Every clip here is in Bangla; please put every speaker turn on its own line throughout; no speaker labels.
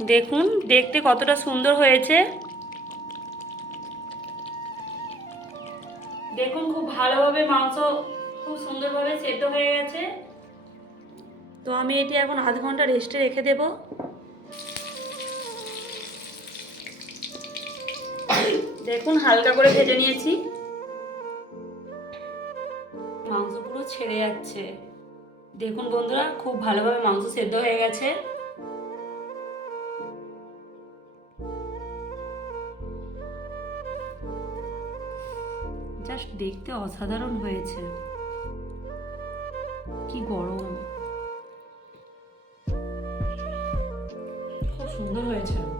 দেখুন, দেখতে কতটা সুন্দর হয়েছে। দেখুন, খুব ভালোভাবে মাংস খুব সুন্দরভাবে সেদ্ধ হয়ে গেছে। তো আমি এটি এখন আধ ঘণ্টা রেস্টে রেখে দেব। দেখুন, হালকা করে ভেজে নিয়েছি। মাংস পুরো ছেড়ে যাচ্ছে। দেখুন বন্ধুরা, খুব ভালোভাবে মাংস সেদ্ধ হয়ে গেছে। দেখতে অসাধারণ হয়েছে। কি গরম। খুব সুন্দর হয়েছে।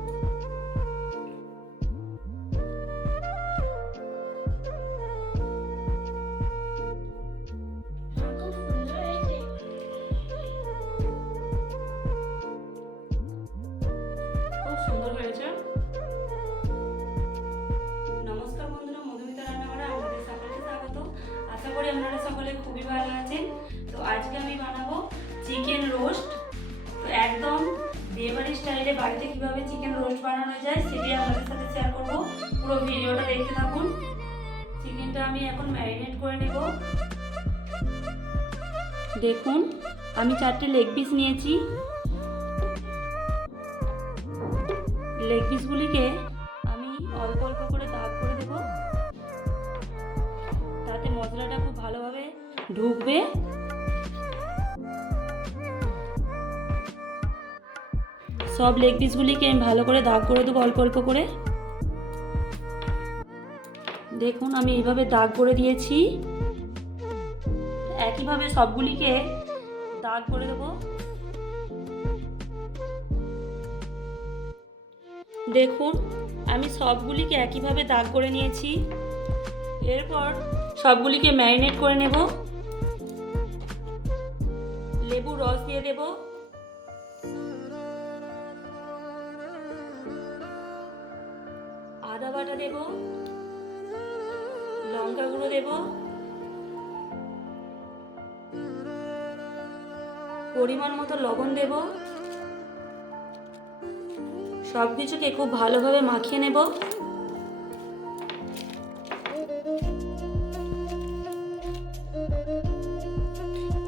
যায়, সেটি আপনাদের সাথে শেয়ার করব। পুরো ভিডিওটা দেখতে থাকুন। চিকেনটা আমি এখন ম্যারিনেট করে নেব। দেখুন, আমি চারটে লেগ পিস নিয়েছি। লেগ পিসগুলিকে আমি অল্প অল্প করে দাগ করে দেব। তাতে মশলাটা খুব ভালোভাবে ঢুকবে। সব লেগ পিসগুলিকে আমি ভালো করে দাগ করে দেবো অল্প অল্প করে। দেখুন, আমি এইভাবে দাগ করে দিয়েছি। একইভাবে সবগুলিকে দাগ করে দেবো। দেখুন, আমি সবগুলিকে একইভাবে দাগ করে নিয়েছি। এরপর সবগুলিকে ম্যারিনেট করে নেব। লেবু রস দিয়ে দেব। বাটা দেব। লঙ্কা গুঁড়ো দেব। পরিমাণ মতো লবণ দেবো। সব কিছুকে খুব ভালোভাবে মাখিয়ে নেব।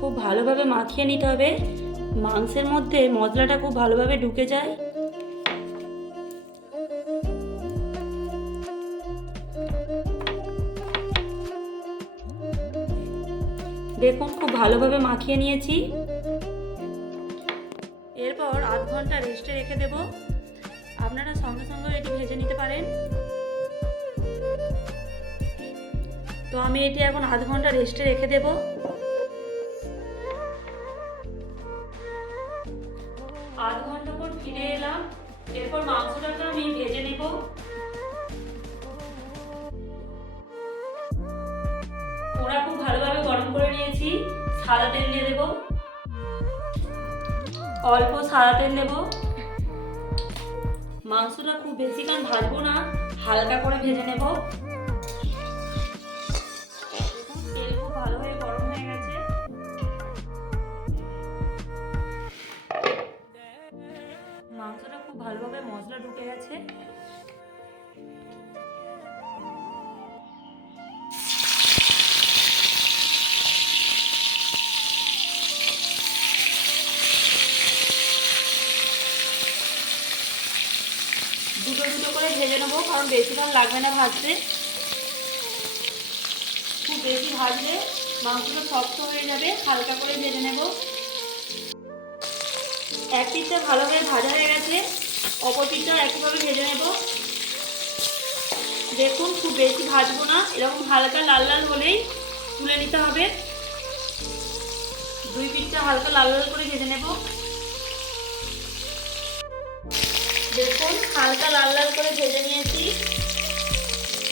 খুব ভালোভাবে মাখিয়ে নিতে হবে। মাংসের মধ্যে মশলাটা খুব ভালোভাবে ঢুকে যায়। দেখুন, খুব ভালোভাবে মাখিয়ে নিয়েছি। এরপর আধ ঘণ্টা রেস্টে রেখে দেব। আপনারা সঙ্গে সঙ্গে এটি ভেজে নিতে পারেন। তো আমি এটি এখন আধ ঘণ্টা রেস্টে রেখে দেব। অল্প সাদা তেল দেবো মাংসটা খুব বেশিক্ষণ ভাজবো না, হালকা করে ভেজে নেব। গরম হয়ে গেছে। মাংসটা খুব ভালোভাবে মশলা ঢুকে গেছে। বেশিক্ষণ লাগবে না ভাজতে। খুব বেশি ভাজলে মাংসটা শক্ত হয়ে যাবে, হালকা করে ভেজে নেব। এক পিসটা ভালোভাবে ভাজা হয়ে গেছে, অপর পিসটাও একইভাবে ভেজে নেব। দেখুন, খুব বেশি ভাজবো না, এরকম হালকা লাল লাল হলেই তুলে নিতে হবে। দুই পিসটা হালকা লাল লাল করে ভেজে নেব। দেখুন, হালকা লাল লাল করে ভেজে নিয়েছি।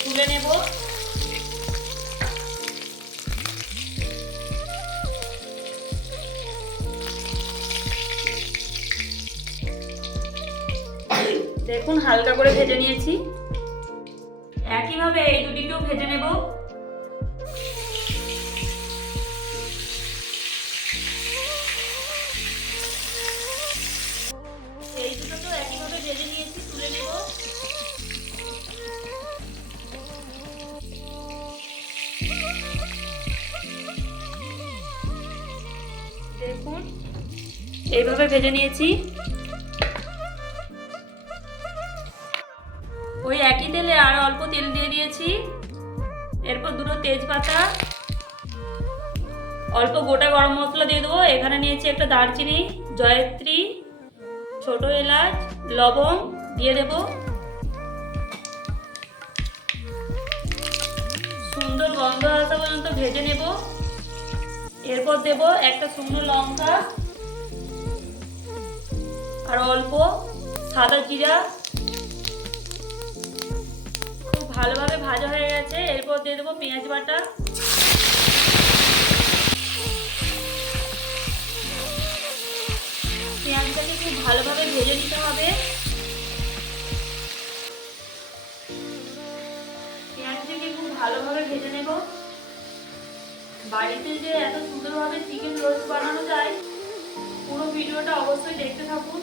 তুলে নেব। দেখুন, হালকা করে ভেজে নিয়েছি। একইভাবে এই দুটিকেও ভেজে নেব। এইভাবে ভেজে নিয়েছি। ওই একই তেলে আর অল্প তেল দিয়ে দিয়েছি। এরপর দুটো তেজপাতা, অল্প গোটা গরম মশলা দিয়ে দেবো। এখানে নিয়েছি একটা দারচিনি, জয়ত্রী, ছোট এলাচ লবং দিয়ে দেব। সুন্দর গন্ধ আসা পর্যন্ত ভেজে নেব। এরপর দেব একটা শুকনো লঙ্কা আর অল্প সাদা জিরা। খুব ভালোভাবে ভাজা হয়ে গেছে। এরপর দিয়ে দেবো পেঁয়াজ বাটা। পেঁয়াজটাকে খুব ভালোভাবে ভেজে নিতে হবে। পেঁয়াজটাকে খুব ভালোভাবে ভেজে নেব। বাড়িতে যে এত সুন্দরভাবে চিকেন রোস্ট বানানো যায়, পুরো ভিডিওটা অবশ্যই দেখতে থাকুন।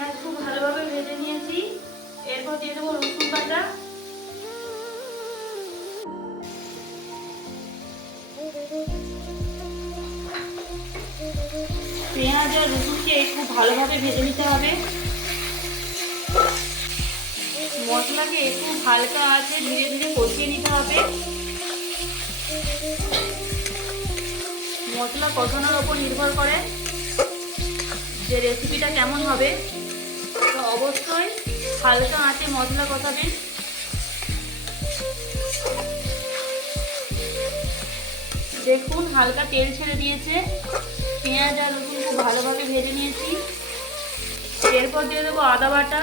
পেঁয়াজ খুব ভালোভাবে ভেজে নিয়েছি। এরপর দিয়ে দেবো রসুন বাটা। পেঁয়াজ আর রসুনকে খুব ভালোভাবে ভেজে নিতে হবে। মশলাকে একটু হালকা আছে ধীরে ধীরে কষিয়ে নিতে হবে। মশলা কষানোর ওপর নির্ভর করে যে রেসিপিটা কেমন হবে। অবশ্যই। হালকা আঁচে মশলা কষাবেন দেখুন, হালকা তেল ছেড়ে দিয়েছে। পেঁয়াজ আর রসুন খুব ভালোভাবে ভেজে নিয়েছি। এরপর দিয়ে দেবো আদা বাটা।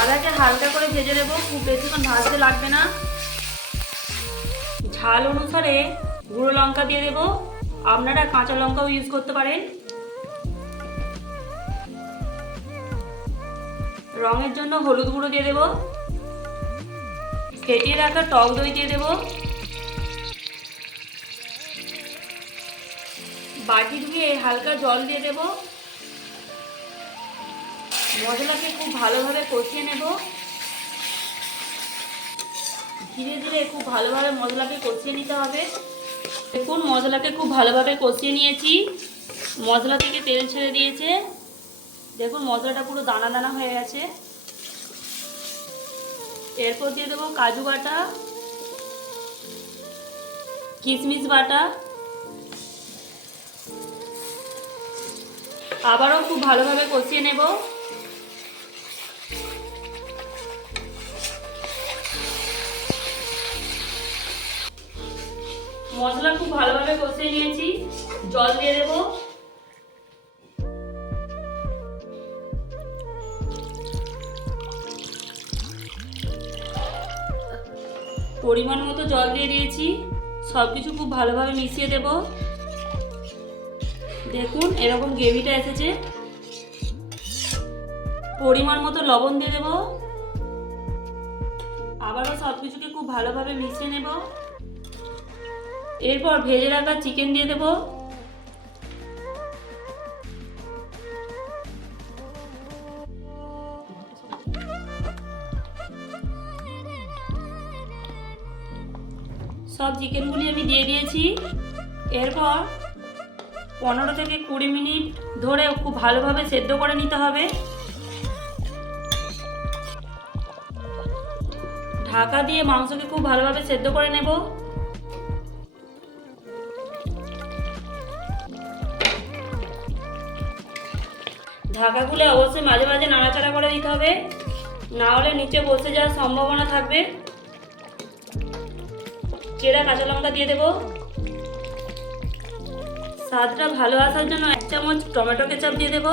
আদাকে হালকা করে ভেজে দেবো খুব বেশিক্ষণ ভাজতে লাগবে না। ঝাল অনুসারে গুঁড়ো লঙ্কা দিয়ে দেবো। আপনারা কাঁচা লঙ্কাও ইউজ করতে পারেন। রঙের জন্য হলুদ গুঁড়ো দিয়ে দেবো। ফেটিয়ে রাখা টক দই দিয়ে দেবো। বাটি ধুয়ে হালকা জল দিয়ে দেবো। মশলাকে খুব ভালোভাবে কষিয়ে নেব। ধীরে ধীরে খুব ভালোভাবে মশলাকে কষিয়ে নিতে হবে। দেখুন, মশলাকে খুব ভালোভাবে কষিয়ে নিয়েছি। মশলা থেকে তেল ছেড়ে দিয়েছে। দেখুন, মশলাটা পুরো দানা দানা হয়ে গেছে। এরপর দিয়ে দেবো কাজু বাটা, কিশমিশ বাটা। আবারও খুব ভালোভাবে কষিয়ে নেব। মশলা খুব ভালোভাবে কষিয়ে নিয়েছি। জল দিয়ে দেবো। পরিমাণ মতো জল দিয়ে দিয়েছি। সব কিছু খুব ভালোভাবে মিশিয়ে দেব। দেখুন, এরকম গ্রেভিটা এসেছে। পরিমাণ মতো লবণ দিয়ে দেব। আবারও সব কিছুকে খুব ভালোভাবে মিশিয়ে নেব। এরপর ভেজে রাখা চিকেন দিয়ে দেব। সব চিকেনগুলি আমি দিয়ে দিয়েছি। এরপর পনেরো থেকে কুড়ি মিনিট ধরে খুব ভালোভাবে সেদ্ধ করে নিতে হবে। ঢাকা দিয়ে মাংসকে খুব ভালোভাবে সেদ্ধ করে নেব। ঢাকা খুলে অবশ্যই মাঝে মাঝে নাড়াচাড়া করে দিতে হবে। না হলে নিচে বসে যাওয়ার সম্ভাবনা থাকবে। চেরা কাঁচা লঙ্কা দিয়ে দেবো। স্বাদটা ভালো আসার জন্য এক চামচ টমেটো কেচাপ দিয়ে দেবো।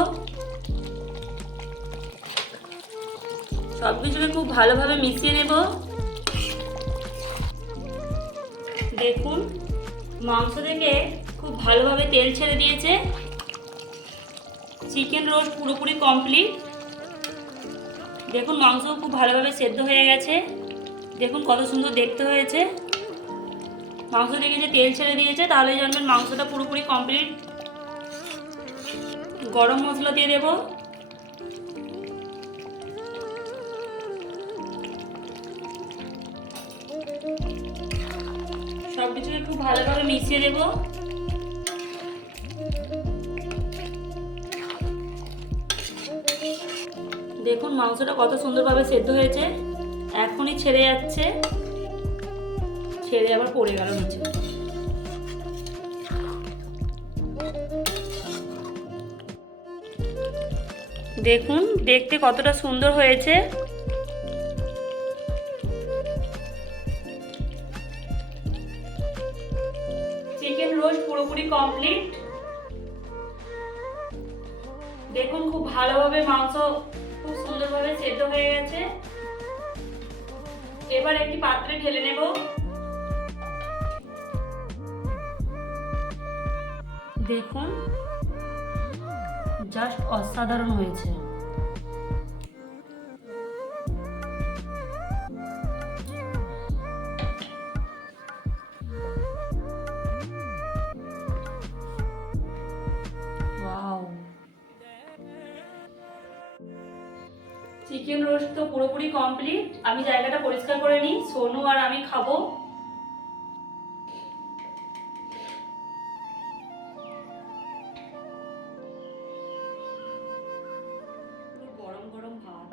সব কিছুকে খুব ভালোভাবে মিশিয়ে নেব। দেখুন, মাংস থেকে খুব ভালোভাবে তেল ছেড়ে দিয়েছে। চিকেন রোস্ট পুরোপুরি কমপ্লিট। দেখুন মাংস খুব ভালোভাবে সেদ্ধ হয়ে গেছে। দেখুন কত সুন্দর দেখতে হয়েছে। মাংস দেখে যে তেল ছেড়ে দিয়েছে, তাহলে জানবেন মাংসটা পুরোপুরি কমপ্লিট। গরম মশলা দিয়ে দেব। সব কিছুকে খুব ভালোভাবে মিশিয়ে দেবো। দেখুন মাংসটা কত সুন্দরভাবে সেদ্ধ হয়েছে। এখনই ছেড়ে যাচ্ছে। ছেড়ে আবার পড়ে গেল নিচে। দেখুন, দেখতে কতটা সুন্দর হয়েছে। চিকেন রোস্ট পুরোপুরি কমপ্লিট। দেখুন খুব ভালোভাবে মাংস সুন্দরভাবে সেদ্ধ হয়ে গেছে। এবার একটি পাত্রে ঢেলে নেব। দেখুন জাস্ট অসাধারণ হয়েছে। চিকেন রোস্ট তো পুরোপুরি কমপ্লিট আমি জায়গাটা পরিষ্কার করে নিই। সোনু আর আমি খাব। গরম গরম ভাত।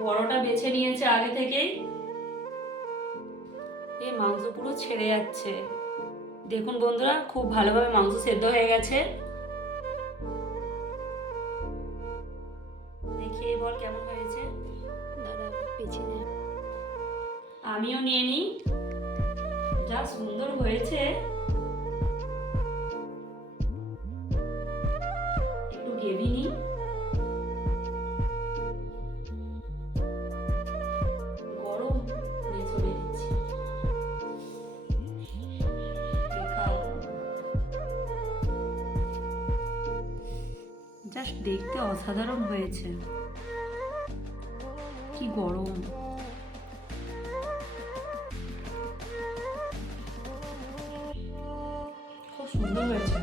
বড়টা বেছে নিয়েছে আগে থেকেই। মাংস পুরো ছেড়ে যাচ্ছে। দেখুন বন্ধুরা খুব ভালোভাবে মাংস সেদ্ধ হয়ে গেছে। দেখিয়ে বল কেমন হয়েছে।
পেছনে
আমিও নিয়ে নিই। যা সুন্দর হয়েছে। দেখতে অসাধারণ হয়েছে। কি গরম। খুব সুন্দর হয়েছে।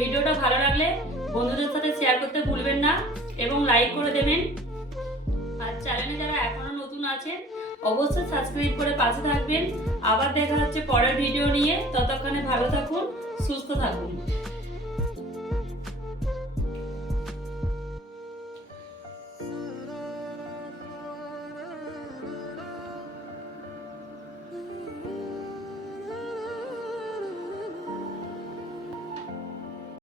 ভিডিওটা ভালো লাগলে বন্ধুদের সাথে শেয়ার করতে ভুলবেন না এবং লাইক করে দেবেন। আর চ্যানেলে যারা এখনও নতুন আছেন, অবশ্যই সাবস্ক্রাইব করে পাশে থাকবেন। আবার দেখা হচ্ছে পরের ভিডিও নিয়ে। ততক্ষণে ভালো থাকুন, সুস্থ থাকুন।